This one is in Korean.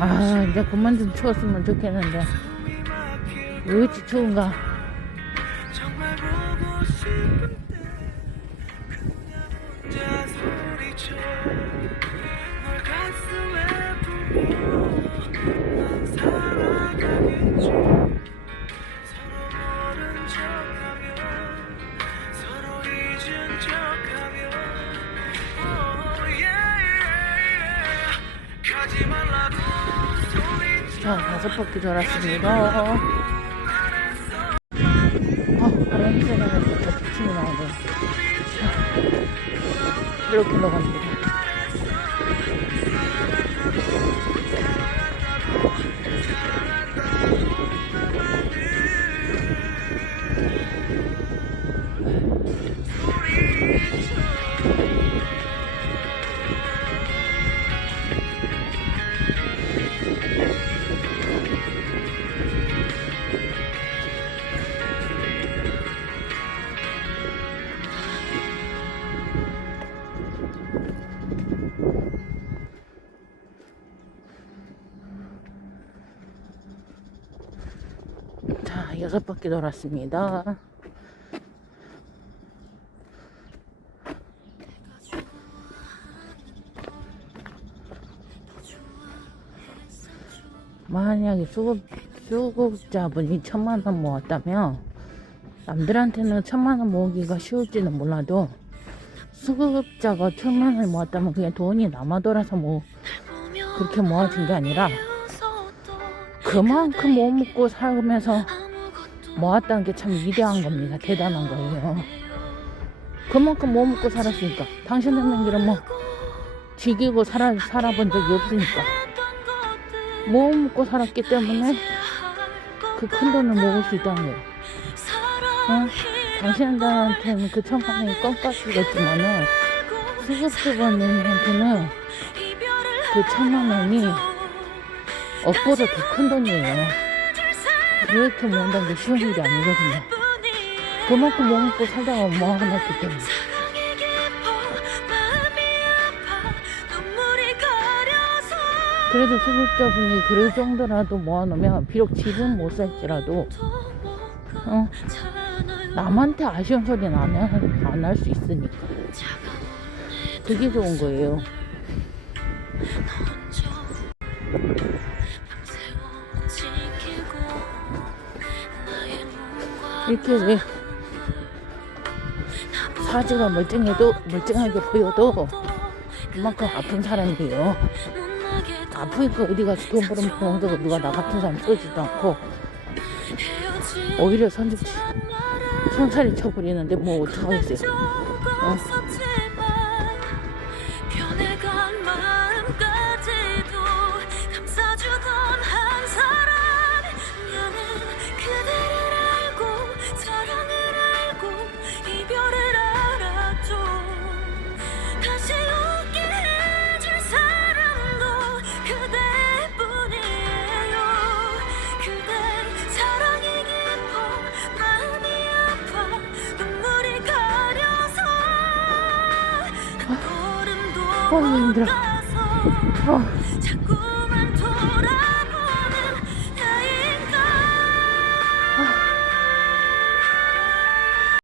아 이제 그만 좀 추웠으면 좋겠는데. 왜 이렇게 추운가 자 다섯 바퀴 돌았습니다. 아 바람 쐬나니까 기침이 나오네. 아, 이렇게 나갑니다 자 여섯 바퀴 돌았습니다. 만약에 수급, 수급자분이 천만 원 모았다면 남들한테는 천만 원 모으기가 쉬울지는 몰라도 수급자가 천만 원을 모았다면 그냥 돈이 남아 돌아서 뭐 그렇게 모아진 게 아니라 그만큼 못 먹고 살면서 모았다는 게 참 위대한 겁니다. 대단한 거예요. 그만큼 못 먹고 살았으니까 당신들은 그럼 뭐 지기고 살아, 살아본 적이 없으니까 못 먹고 살았기 때문에 그 큰 돈을 먹을 수 있다는 거예요. 어? 당신들한테는 그 천만 원이 껌값이겠지만은 수급자분한테는 그 천만 원이 억보다 더 큰 돈이에요. 이렇게 모은다는 게 쉬운 일이 아니거든요. 그만큼 못 먹고 살다가 모아놨기 때문에. 그래도 수급자분이 그럴 정도라도 모아놓으면 비록 집은 못 살지라도 어, 남한테 아쉬운 소리는 안할수 있으니까 그게 좋은 거예요. 이렇게 왜 사지가 멀쩡해도 멀쩡하게 보여도 그만큼 아픈 사람이에요. 아프니까 어디 가서 돈 돈도 누가 나 같은 사람 써주지도 않고 오히려 선죽치 손살이 쳐버리는데 뭐 어떡하겠어요. 어? 어, 힘들어. 어, 자꾸